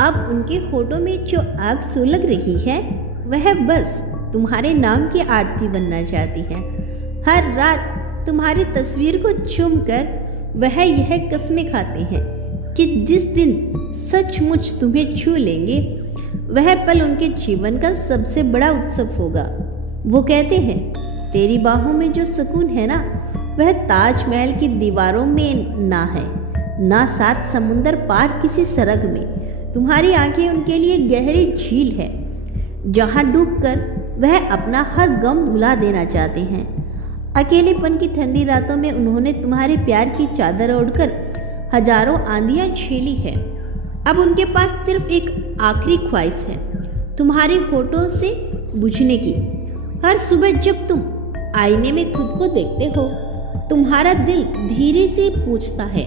अब उनके होठों में जो आग सुलग रही है वह बस तुम्हारे नाम की आरती बनना चाहती है। हर रात तुम्हारी तस्वीर को चूमकर वह यह कस्में खाते हैं कि जिस दिन सचमुच तुम्हें छू लेंगे वह पल उनके जीवन का सबसे बड़ा उत्सव होगा। वो कहते हैं तेरी बाहों में जो सुकून है ना वह ताजमहल की दीवारों में ना है, ना सात समुंदर पार किसी सरग में। तुम्हारी आंखें उनके लिए गहरी झील है जहां डूबकर वह अपना हर गम भुला देना चाहते हैं। अकेलेपन की ठंडी रातों में उन्होंने तुम्हारे प्यार की चादर ओढ़कर हजारों आंधियां झेली है। अब उनके पास सिर्फ एक आखिरी ख्वाहिश है तुम्हारे होठों से बुझने की। हर सुबह जब तुम आईने में खुद को देखते हो तुम्हारा दिल धीरे से पूछता है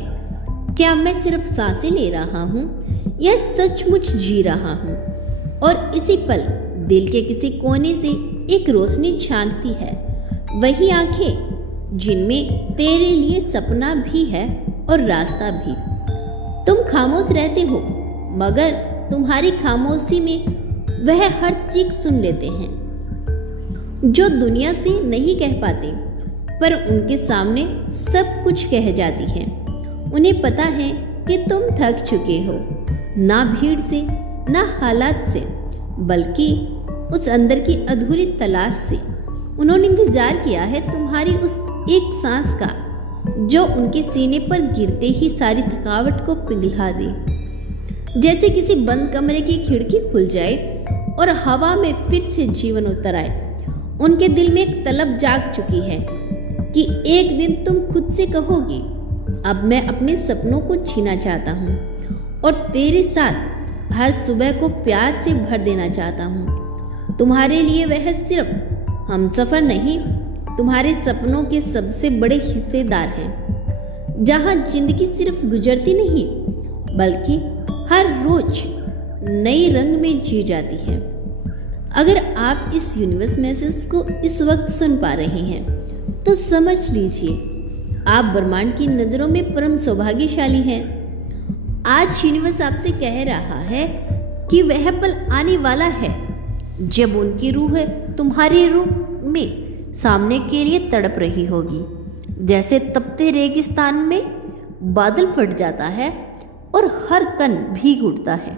क्या मैं सिर्फ सांसें ले रहा हूँ या सचमुच जी रहा हूँ। और इसी पल दिल के किसी कोने से एक रोशनी झांकती है, वही आंखें जिनमें तेरे लिए सपना भी है और रास्ता भी। तुम खामोश रहते हो मगर तुम्हारी खामोशी में वह हर चीख सुन लेते हैं जो दुनिया से नहीं कह पाते, पर उनके सामने सब कुछ कह जाती है। उन्हें पता है कि तुम थक चुके हो, ना भीड़ से ना हालात से, बल्कि उस अंदर की अधूरी तलाश से। उन्होंने इंतजार किया है तुम्हारी उस एक सांस का जो उनके सीने पर गिरते ही सारी थकावट को पिघला दे। जैसे किसी बंद कमरे की खिड़की खुल जाए और हवा में फिर से जीवन उतर आए। उनके दिल में एक तलब जाग चुकी है कि एक दिन तुम खुद से कहोगी अब मैं अपने सपनों को छीना चाहता हूँ और तेरे साथ हर सुबह को प्यार से भर देना चाहता हूँ। तुम्हारे लिए वह सिर्फ हमसफर नहीं, तुम्हारे सपनों के सबसे बड़े हिस्सेदार हैं, जहाँ जिंदगी सिर्फ गुजरती नहीं बल्कि हर रोज नई रंग में जी जाती है। अगर आप इस यूनिवर्स मैसेज को इस वक्त सुन पा रहे हैं तो समझ लीजिए आप ब्रह्मांड की नज़रों में परम सौभाग्यशाली हैं। आज यूनिवर्स आपसे कह रहा है कि वह पल आने वाला है जब उनकी रूह तुम्हारी रूह में सामने के लिए तड़प रही होगी। जैसे तपते रेगिस्तान में बादल फट जाता है और हर कण भीग उठता है,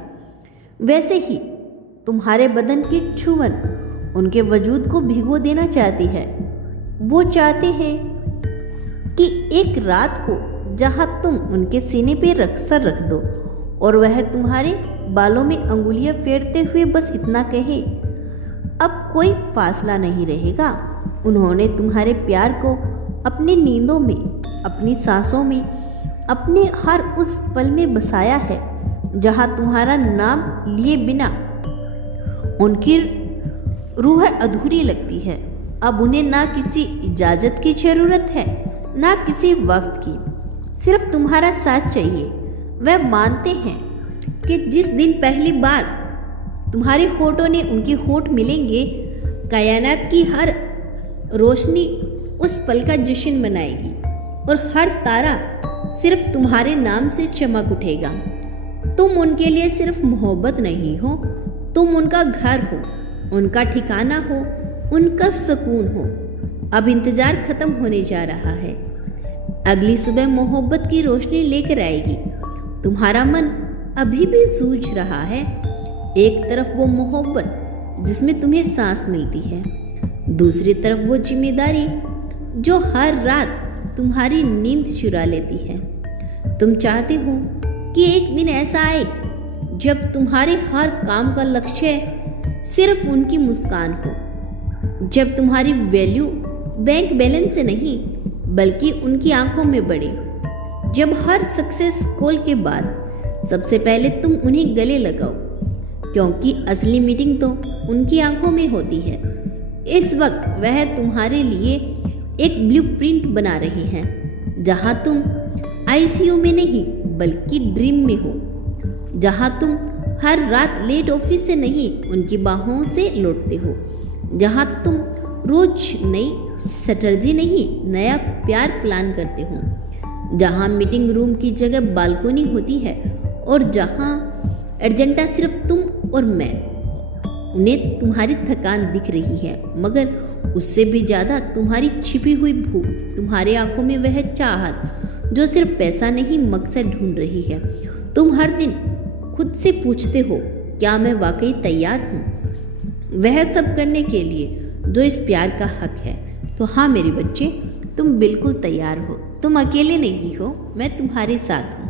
वैसे ही तुम्हारे बदन की छुअन उनके वजूद को भिगो देना चाहती है। वो चाहते हैं कि एक रात हो जहां तुम उनके सीने पे रक्सर रख दो और वह तुम्हारे बालों में अंगुलियां फेरते हुए बस इतना कहे अब कोई फासला नहीं रहेगा। उन्होंने तुम्हारे प्यार को अपनी नींदों में, अपनी सांसों में, अपने हर उस पल में बसाया है जहां तुम्हारा नाम लिए बिना उनकी रूह अधूरी लगती है। अब उन्हें ना किसी इजाज़त की ज़रूरत है ना किसी वक्त की, सिर्फ तुम्हारा साथ चाहिए। वह मानते हैं कि जिस दिन पहली बार तुम्हारे होठों ने उनके होठ मिलेंगे कायनात की हर रोशनी उस पल का जश्न मनाएगी और हर तारा सिर्फ तुम्हारे नाम से चमक उठेगा। तुम उनके लिए सिर्फ मोहब्बत नहीं हो, तुम उनका घर हो, उनका ठिकाना हो, उनका सुकून हो। अब इंतजार खत्म होने जा रहा है। अगली सुबह मोहब्बत की रोशनी लेकर आएगी। तुम्हारा मन अभी भी सूझ रहा है। एक तरफ वो मोहब्बत जिसमें तुम्हें सांस मिलती है, दूसरी तरफ वो जिम्मेदारी जो हर रात तुम्हारी नींद चुरा लेती है। तुम चाहते हो कि एक दिन ऐसा आए जब तुम्हारे हर काम का लक्ष्य सिर्फ उनकी मुस्कान हो, जब तुम्हारी वैल्यू बैंक बैलेंस से नहीं बल्कि उनकी आंखों में बढ़े, जब हर सक्सेस कॉल के बाद सबसे पहले तुम उन्हें गले लगाओ, क्योंकि असली मीटिंग तो उनकी आंखों में होती है। इस वक्त वह तुम्हारे लिए एक ब्लूप्रिंट बना रही हैं, जहां तुम आईसीयू में नहीं बल्कि ड्रीम में हो, जहां तुम हर रात लेट ऑफिस से नहीं उनकी बाहों से लौटते हो, जहां तुम रोज नई स्ट्रैटेजी नहीं नया प्यार प्लान करते हो, जहां मीटिंग रूम की जगह बालकोनी होती है और जहां एजेंडा सिर्फ तुम और मैं। उन्हें तुम्हारी थकान दिख रही है, मगर उससे भी ज़्यादा तुम्हारी छिपी हुई भूख, तुम्हारी आंखों में वह चाहत जो सिर्फ पैसा नहीं मकसद ढूंढ रही है। तुम हर दिन खुद से पूछते हो, क्या मैं वाकई तैयार हूँ वह सब करने के लिए जो इस प्यार का हक है? तो हाँ मेरे बच्चे, तुम बिल्कुल तैयार हो। तुम अकेले नहीं हो, मैं तुम्हारे साथ हूँ।